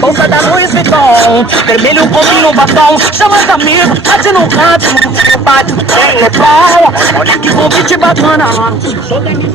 Bolsa da Louis Vuitton, vermelho combina um batom. Chama os amigos, bate no canto, bate bem, é bom. Olha que convite bacana, mano. Sou da minha